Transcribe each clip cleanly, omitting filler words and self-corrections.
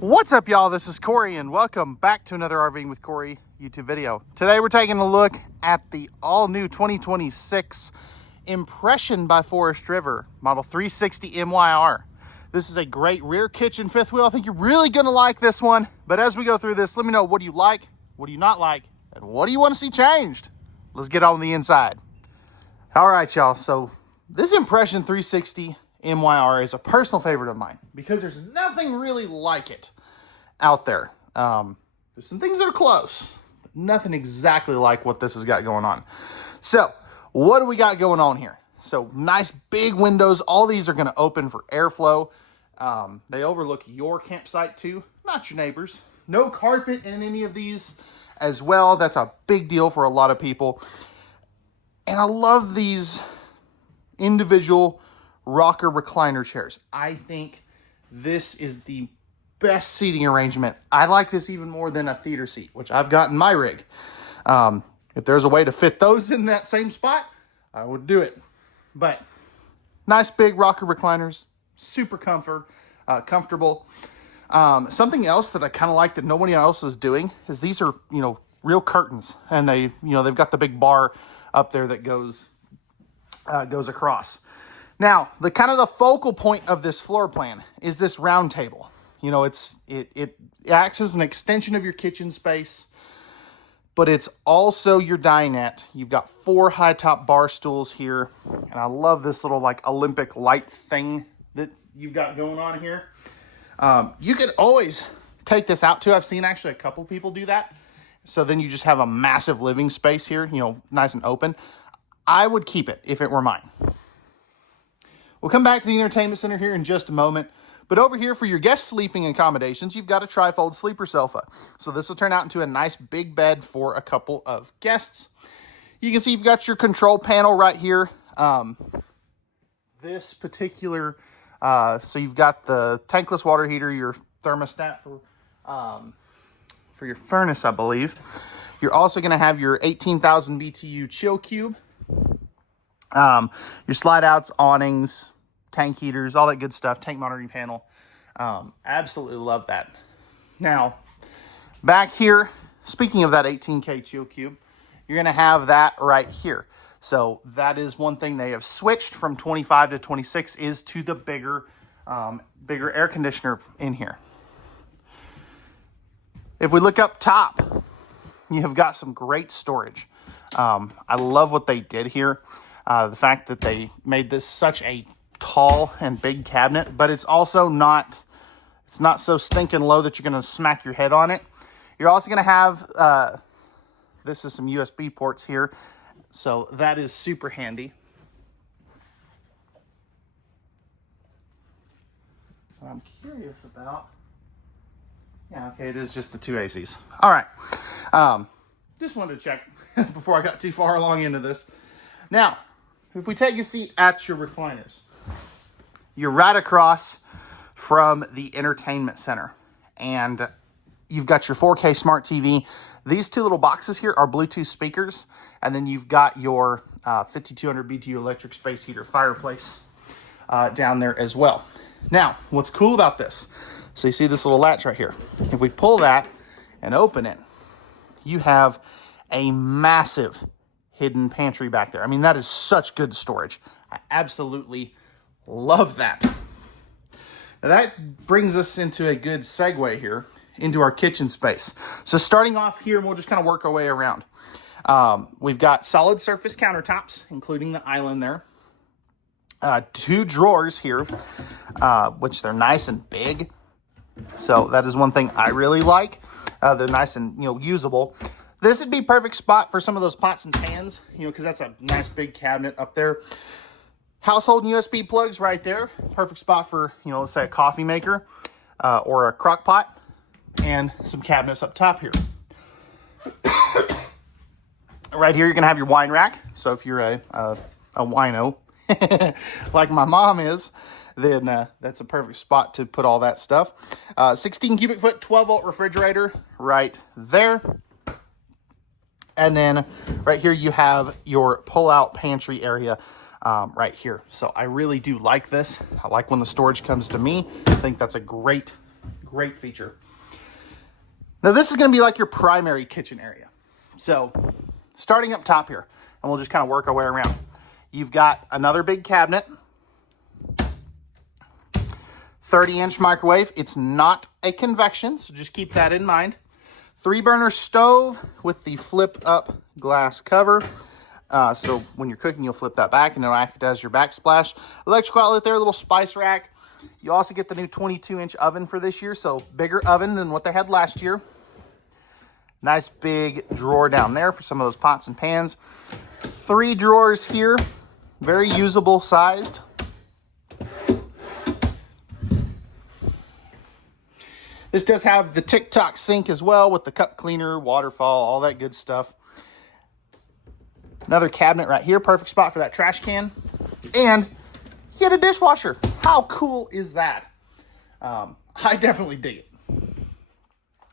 What's up, y'all? This is Cory, and welcome back to another RVing with Cory YouTube video. Today we're taking a look at the all-new 2026 Impression by Forest River Model 360 MYR. This is a great rear kitchen fifth wheel. I think you're really gonna like this one. But as we go through this, let me know what do you like, what do you not like, and what do you want to see changed? Let's get on the inside. All right, y'all. So this Impression 360 MYR is a personal favorite of mine because there's nothing really like it out there. There's some things that are close, but nothing exactly like what this has got going on. So what do we got going on here? So nice big windows. All these are going to open for airflow. They overlook your campsite too, not your neighbors. No carpet in any of these as well. That's a big deal for a lot of people. And I love these individual rocker recliner chairs. I think this is the best seating arrangement. I like this even more than a theater seat, which I've got in my rig. If there's a way to fit those in that same spot, I would do it. But nice big rocker recliners, super comfortable. Something else that I kind of like that nobody else is doing is these are, real curtains, and they've got the big bar up there that goes across. Now, the focal point of this floor plan is this round table. It acts as an extension of your kitchen space, but it's also your dinette. You've got 4 high top bar stools here, and I love this little Olympic light thing that you've got going on here. You could always take this out too. I've seen actually a couple people do that. So then you just have a massive living space here, nice and open. I would keep it if it were mine. We'll come back to the entertainment center here in just a moment. But over here for your guest sleeping accommodations, you've got a trifold sleeper sofa. So this will turn out into a nice big bed for a couple of guests. You can see you've got your control panel right here. This particular, so you've got the tankless water heater, your thermostat for your furnace, I believe. You're also going to have your 18,000 BTU chill cube. Your slide outs, awnings, tank heaters, all that good stuff, tank monitoring panel. Absolutely love that. Now, back here, speaking of that 18K chill cube, you're going to have that right here. So that is one thing they have switched from 25 to 26 is to the bigger air conditioner in here. If we look up top, you have got some great storage. I love what they did here. The fact that they made this such a tall and big cabinet, but it's also not so stinking low that you're going to smack your head on it. You're also going to have, this is some USB ports here. So that is super handy. What I'm curious about, yeah, okay, it is just the 2 ACs. All right. Just wanted to check before I got too far along into this. Now, if we take a seat at your recliners, you're right across from the entertainment center, and you've got your 4K smart TV. These 2 little boxes here are Bluetooth speakers, and then you've got your 5200 BTU electric space heater fireplace down there as well. Now, what's cool about this? So you see this little latch right here. If we pull that and open it, you have a massive hidden pantry back there. I mean, that is such good storage. I absolutely love that. Now that brings us into a good segue here into our kitchen space. So starting off here, and we'll just kind of work our way around. We've got solid surface countertops, including the island there. 2 drawers here, which they're nice and big. So that is one thing I really like. They're nice and, usable. This would be perfect spot for some of those pots and pans, because that's a nice big cabinet up there. Household and USB plugs right there. Perfect spot for, let's say a coffee maker or a crock pot, and some cabinets up top here. Right here, you're going to have your wine rack. So if you're a wino, like my mom is, then that's a perfect spot to put all that stuff. 16 cubic foot, 12 volt refrigerator right there. And then right here, you have your pull out pantry area right here. So I really do like this. I like when the storage comes to me. I think that's a great Great feature. Now this is going to be like your primary kitchen area. So starting up top here, and we'll just kind of work our way around. You've got another big cabinet, 30-inch microwave. It's not a convection, so just keep that in mind. 3-burner stove with the flip up glass cover. So when you're cooking, you'll flip that back and it'll act as your backsplash. Electrical outlet there, a little spice rack. You also get the new 22-inch oven for this year, so bigger oven than what they had last year. Nice big drawer down there for some of those pots and pans. 3 drawers here, very usable sized. This does have the TikTok sink as well with the cup cleaner, waterfall, all that good stuff. Another cabinet right here, perfect spot for that trash can. And you get a dishwasher. How cool is that? I definitely dig it.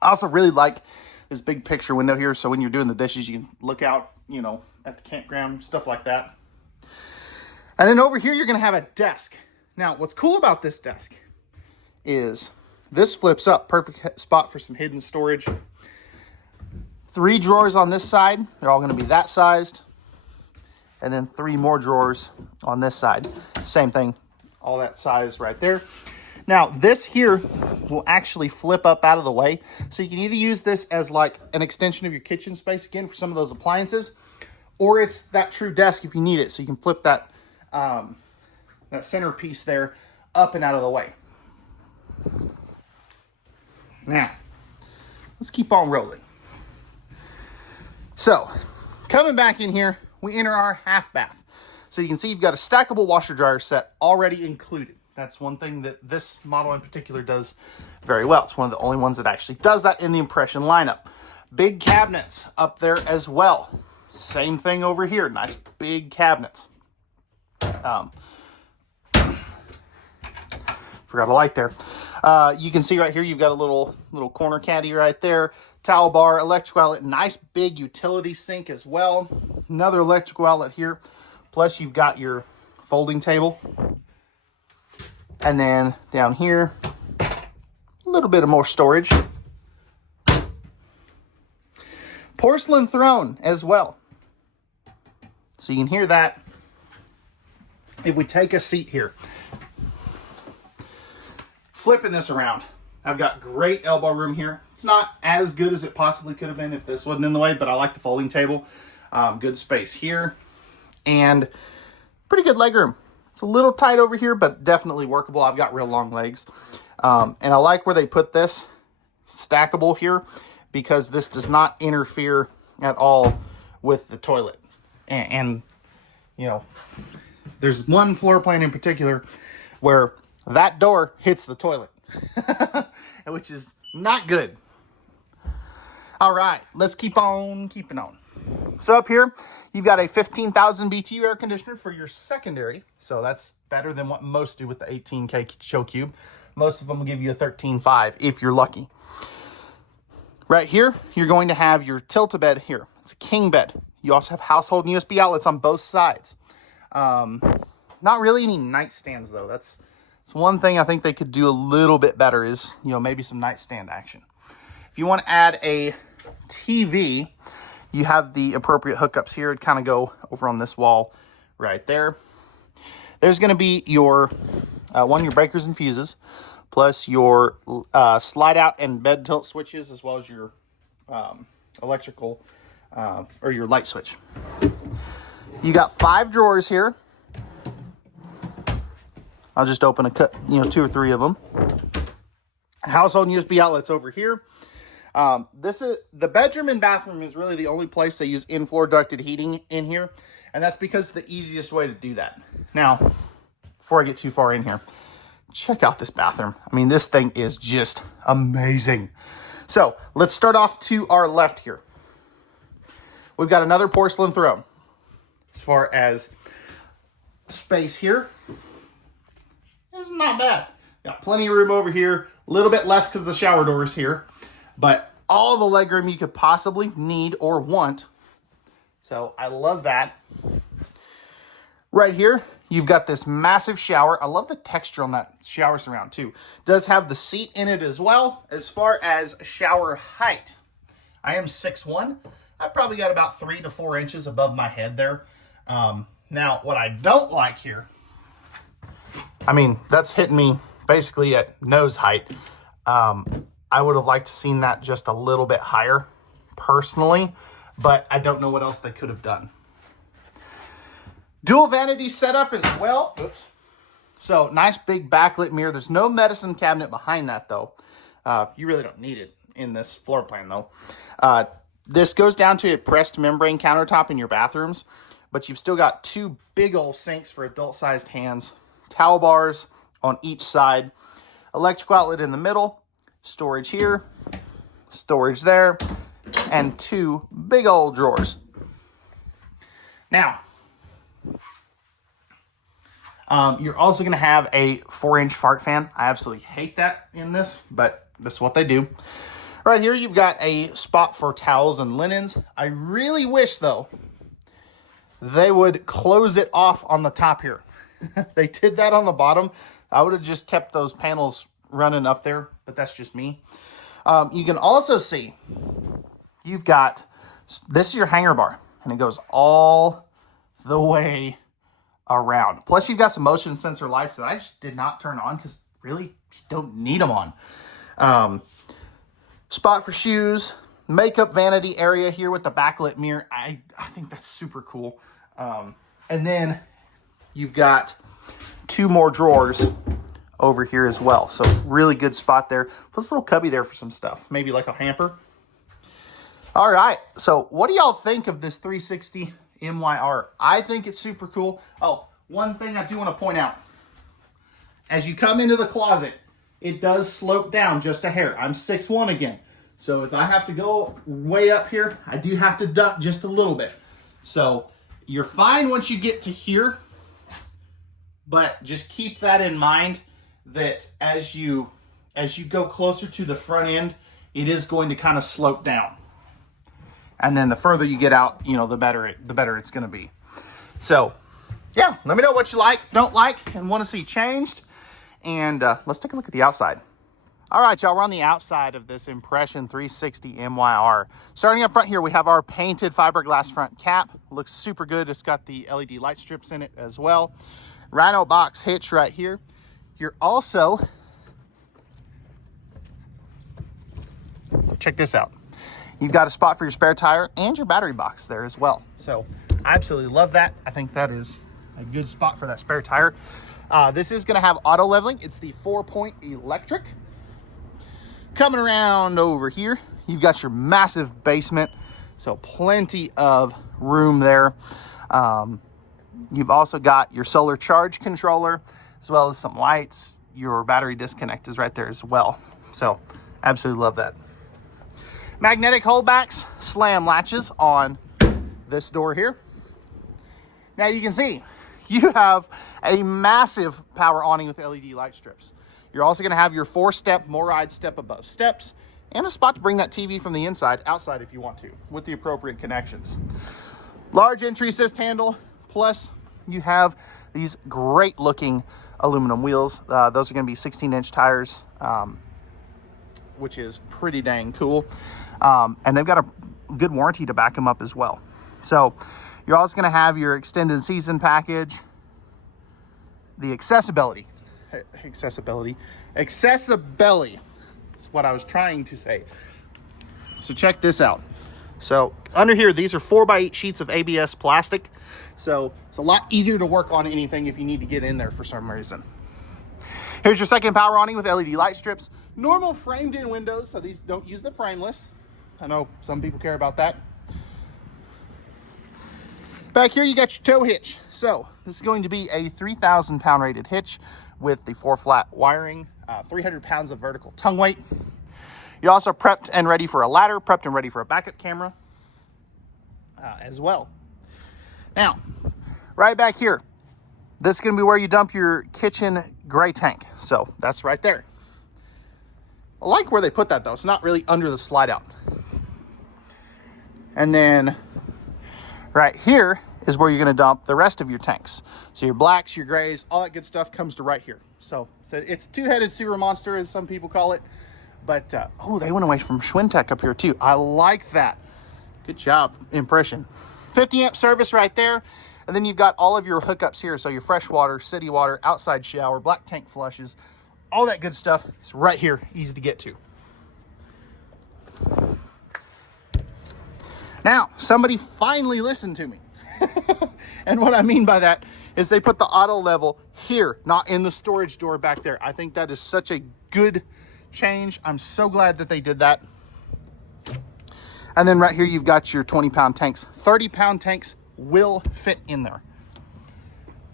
I also really like this big picture window here, so when you're doing the dishes, you can look out, you know, at the campground, stuff like that. And then over here, you're going to have a desk. Now, what's cool about this desk is this flips up, perfect spot for some hidden storage. 3 drawers on this side. They're all going to be that sized. And then 3 more drawers on this side. Same thing, all that size right there. Now, this here will actually flip up out of the way. So you can either use this as like an extension of your kitchen space, again, for some of those appliances, or it's that true desk if you need it. So you can flip that, that centerpiece there up and out of the way. Now, let's keep on rolling. So, coming back in here, we enter our half bath. So you can see you've got a stackable washer dryer set already included. That's one thing that this model in particular does very well. It's one of the only ones that actually does that in the Impression lineup. Big cabinets up there as well. Same thing over here. Nice big cabinets. Forgot a light there. You can see right here, you've got a little corner caddy right there. Towel bar, electrical outlet, nice big utility sink as well. Another electrical outlet here. Plus you've got your folding table. And then down here, a little bit of more storage. Porcelain throne as well. So you can hear that. If we take a seat here, flipping this around, I've got great elbow room here. It's not as good as it possibly could have been if this wasn't in the way, but I like the folding table. Good space here. And pretty good leg room. It's a little tight over here, but definitely workable. I've got real long legs. And I like where they put this stackable here because this does not interfere at all with the toilet. And you know, there's one floor plan in particular where that door hits the toilet, which is not good. All right, let's keep on keeping on. So up here, you've got a 15,000 BTU air conditioner for your secondary. So that's better than what most do with the 18K show cube. Most of them will give you a 13.5 if you're lucky. Right here, you're going to have your tilt-a-bed here. It's a king bed. You also have household and USB outlets on both sides. Not really any nightstands though. That's one thing I think they could do a little bit better is, you know, maybe some nightstand action. If you want to add a TV, you have the appropriate hookups here. It'd kind of go over on this wall right there. There's going to be your your breakers and fuses, plus your slide out and bed tilt switches, as well as your electrical or your light switch. You got 5 drawers here. I'll just open 2 or 3 of them. Household USB outlets over here. This is the bedroom and bathroom is really the only place they use in-floor ducted heating in here. And that's because it's the easiest way to do that. Now, before I get too far in here, check out this bathroom. I mean, this thing is just amazing. So let's start off to our left here. We've got another porcelain throne. As far as space here, it's not bad. Got plenty of room over here. A little bit less because the shower door is here. But all the legroom you could possibly need or want. So I love that. Right here, you've got this massive shower. I love the texture on that shower surround too. Does have the seat in it as well. As far as shower height, I am 6'1". I've probably got about 3 to 4 inches above my head there. Now, what I don't like here, I mean, that's hitting me basically at nose height. I would have liked to seen that just a little bit higher personally, but I don't know what else they could have done. Dual vanity setup as well. Oops. So nice big backlit mirror. There's no medicine cabinet behind that though. You really don't need it in this floor plan though. This goes down to a pressed membrane countertop in your bathrooms, but you've still got 2 big old sinks for adult-sized hands, towel bars on each side, electrical outlet in the middle, storage here, storage there, and 2 big old drawers. Now, you're also going to have a 4-inch fart fan. I absolutely hate that in this, but this is what they do. Right here, you've got a spot for towels and linens. I really wish, though, they would close it off on the top here. They did that on the bottom. I would have just kept those panels running up there, but that's just me. You can also see you've got, this is your hanger bar, and it goes all the way around. Plus, you've got some motion sensor lights that I just did not turn on because really you don't need them on. Spot for shoes, makeup vanity area here with the backlit mirror. I think that's super cool. And then you've got 2 more drawers over here as well. So really good spot there. Plus a little cubby there for some stuff, maybe like a hamper. All right, so what do y'all think of this 360 MYR? I think it's super cool. Oh, one thing I do want to point out. As you come into the closet, it does slope down just a hair. I'm 6'1" again. So if I have to go way up here, I do have to duck just a little bit. So you're fine once you get to here, but just keep that in mind that as you go closer to the front end, it is going to kind of slope down. And then the further you get out, you know, the better it's going to be. So yeah, let me know what you like, don't like, and want to see changed. And let's take a look at the outside. All right, y'all, we're on the outside of this Impression 360 MYR. Starting up front here, we have our painted fiberglass front cap. Looks super good. It's got the LED light strips in it as well. Rhino box hitch right here. You're also, check this out. You've got a spot for your spare tire and your battery box there as well. So I absolutely love that. I think that is a good spot for that spare tire. This is going to have auto leveling. It's the 4-point electric. Coming around over here, you've got your massive basement, so plenty of room there. You've also got your solar charge controller, as well as some lights. Your battery disconnect is right there as well. So absolutely love that. Magnetic holdbacks, slam latches on this door here. Now you can see you have a massive power awning with LED light strips. You're also going to have your 4-step MORryde step above steps and a spot to bring that TV from the inside outside if you want to, with the appropriate connections. Large entry assist handle, plus you have these great looking aluminum wheels. Those are going to be 16-inch tires, which is pretty dang cool. And they've got a good warranty to back them up as well. So you're also going to have your extended season package, the accessibility is what I was trying to say. So check this out. So under here, these are 4x8 sheets of ABS plastic. So it's a lot easier to work on anything if you need to get in there for some reason. Here's your second power awning with LED light strips. Normal framed in windows, so these don't use the frameless. I know some people care about that. Back here, you got your tow hitch. So this is going to be a 3,000 pound rated hitch with the 4-flat wiring, 300 pounds of vertical tongue weight. You're also prepped and ready for a ladder, prepped and ready for a backup camera as well. Now, right back here, this is going to be where you dump your kitchen gray tank. So that's right there. I like where they put that though. It's not really under the slide out. And then right here is where you're going to dump the rest of your tanks. So your blacks, your grays, all that good stuff comes to right here. So it's two-headed sewer monster, as some people call it. But, oh, they went away from Schwintek up here too. I like that. Good job, Impression. 50 amp service right there. And then you've got all of your hookups here. So your fresh water, city water, outside shower, black tank flushes, all that good stuff is right here, easy to get to. Now, somebody finally listened to me. And what I mean by that is they put the auto level here, not in the storage door back there. I think that is such a good change. I'm so glad that they did that. And then right here, you've got your 20-pound tanks. 30-pound tanks will fit in there.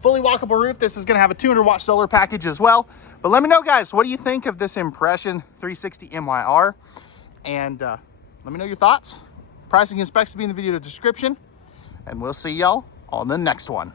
Fully walkable roof. This is going to have a 200-watt solar package as well. But let me know, guys, what do you think of this Impression 360 MYR? And let me know your thoughts. Pricing and specs will be in the video description. And we'll see y'all on the next one.